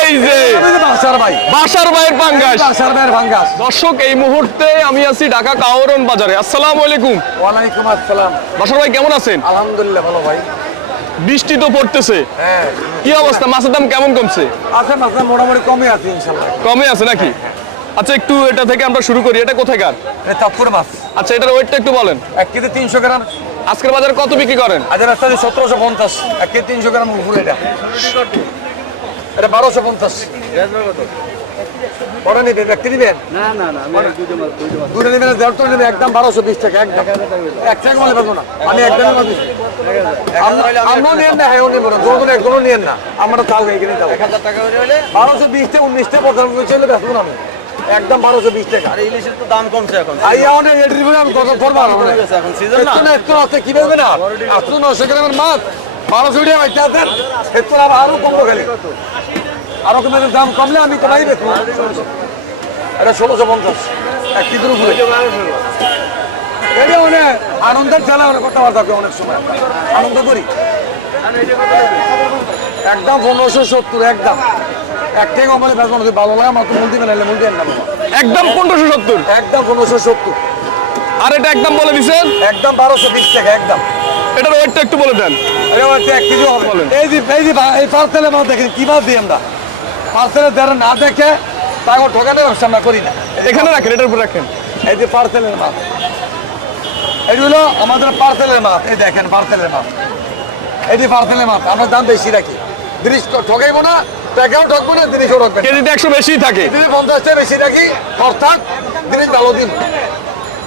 এই যে বাসার ভাই। বাসার ভাইয়ের পাঙ্গাস। বাসার ভাইয়ের ভাঙ্গাস দর্শক এই মুহূর্তে আমি আছি ঢাকা কাওরন বাজারে। আসসালামু আলাইকুম। ওয়ালাইকুম আসসালাম। বাসার ভাই কেমন আছেন? আলহামদুলিল্লাহ ভালো ভাই। বৃষ্টি তো পড়তেছে। হ্যাঁ। কি অবস্থা? মাছের দাম কেমন কমছে? আছে মাছ মোটামুটি কমে আছে ইনশাল্লাহ কমে আছে নাকি? আচ্ছা একটু এটা থেকে আমরা শুরু করি। এটা কোথাকার এটা চাঁদপুর মাছ। আচ্ছা এটার ওয়েটটা একটু বলেন। এক কেজি তিনশো গ্রাম। আজকের বাজারে কত বিক্রি করেন? রাস্তা সতেরোশো পঞ্চাশ। এক কেজি তিনশো গ্রাম উপরে এটা। এটা বারোশো পঞ্চাশ। পরে নিবে ব্যক্তি নিবেন? না না না দুটো মাছ দুটো মাছ দুটো নিবেন দেড় টন নিবেন একদম বারোশো বিশ টাকা একদম। এক টাকা বলে পারব না। আমি একদম আমরা নিয়েন না হ্যাঁ নিব না। দুজন একজনও নিয়েন না। আমরা চাল এখানে চাল এক হাজার টাকা করে হলে বারোশো বিশটা উনিশটা প্রধানমন্ত্রী চলে ব্যস্ত না আমি। একদম বারোশো বিশ টাকা। আর ইলিশের তো দাম কমছে এখন। আইয়া অনেক রেডি আমি কত করব আর অনেক। গেছে এখন সিজন না? একটু আছে কি বেরবে না? একটু নশো গ্রামের মাছ। বাইতে আছেন একটু আবার আরও কমবো খালি। আরও কমে দাম কমলে আমি নাই দেখব এটা ষোলোশো পঞ্চাশ। এক কিলোর উপরে এটা অনেক আনন্দের ঠেলা অনেক কথাবার্তা অনেক সময়। আনন্দ করি। একদম পনেরোশো সত্তর একদম। একটাই কমালে বেতন যদি ভালো লাগে আমার তো মন্দির বানাইলে মন্দির বাবা। একদম পনেরোশো সত্তর? একদম পনেরোশো সত্তর। আর এটা একদম বলে দিছেন? একদম বারোশো বিশ টাকা একদম। এটার ওয়েটটা একটু বলে দেন। এটা হচ্ছে এক কেজি হবে। বলেন। এই যে এই যে এই পার্সেলের মাছ দেখেন কি মাছ দিই আমরা? পার্সেলের দ্বারা না দেখে তারপর ঠকানোর ব্যবসা আমরা করি না। এখানে রাখেন এটার উপর রাখেন। এই যে পার্সেলের মাছ এটি হলো আমাদের পার্সেলের মাছ এই দেখেন পার্সেলের মাছ এটি পার্সেলের মাছ আমরা দাম বেশি রাখি। জিনিস ঠকাইবো না টাকাও ঠকবো না জিনিসও ঠকবে কেজিতে একশো বেশি থাকে। জিনিস পঞ্চাশটা বেশি রাখি অর্থাৎ জিনিস ভালো দিন।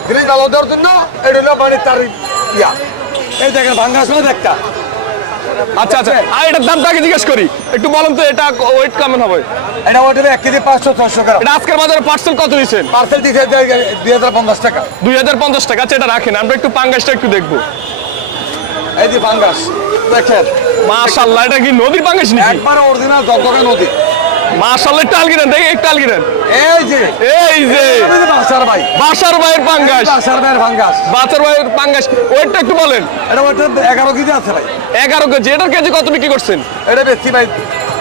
জিনিস ভালো দেওয়ার জন্য এটি হলো মানে তার ইয়া। এই দেখেন ভাঙ্গাস মাছ একটা আচ্ছা আচ্ছা। আর এটার দামটা আগে জিজ্ঞেস করি। একটু বলেন তো এটা ওয়েট কেমন হবে? এটা ওটা এক কেজি পাঁচশো ছশো গ্রাম। এটা আজকের বাজারে পার্সেল কত দিচ্ছেন পার্সেল দিতে দুই হাজার পঞ্চাশ টাকা। দুই হাজার পঞ্চাশ টাকা। আচ্ছা এটা রাখেন। আমরা একটু পাঙ্গাসটা একটু দেখব। এই যে ফাঙ্গাস দেখেন। মাশাল্লাহ এটা কি নদীর পাঙ্গাস নাকি? একবার অরিজিনাল দগদগে নদী। মাশাল্লাহ টাল গিরেন দেখি একটু এই যে এই যে। বাসার ভাই। বাসার ভাইয়ের পাঙ্গাস। বাসার ভাইয়ের ফাঙ্গাস বাসার ভাইয়ের পাঙ্গাস। ওয়েটটা একটু বলেন। এটা ওইটা এগারো কেজি আছে ভাই। এগারো কেজি। এটার কেজি কত বিক্রি করছেন? এটা বেশি ভাই।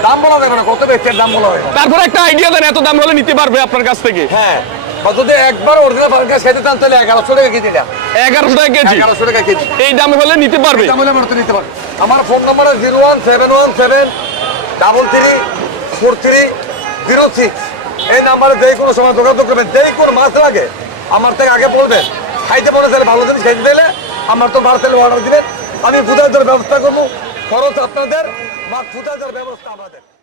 দাম বলা যাবে না কত বেশি দাম বলা হয় তারপর একটা আইডিয়া দেন এত দাম হলে নিতে পারবে আপনার কাছ থেকে। হ্যাঁ। যদি একবার অরিজিনাল ফাঙ্গাস খাইতে চান তাহলে এগারোশো টাকা কেজি এটা। এগারোশো টাকা কেজি। এগারোশো টাকা কেজি। এই দামে হলে নিতে পারবে। দাম হলে নিতে পারি আমার phone number zero one seven one seven double three four three zero six এই নাম্বারে যে কোনো সময় যোগাযোগ করবেন, যেই কোনো মাছ লাগে, আমার থেকে আগে বলবেন। খাইতে মনে চাইলে ভালো জিনিস খাইতে দিলে আমার তো ভারতের অর্ডার দিবেন। আমি দেওয়ার ব্যবস্থা করব। খরচ আপনাদের মাছ দেওয়ার ব্যবস্থা আমাদের।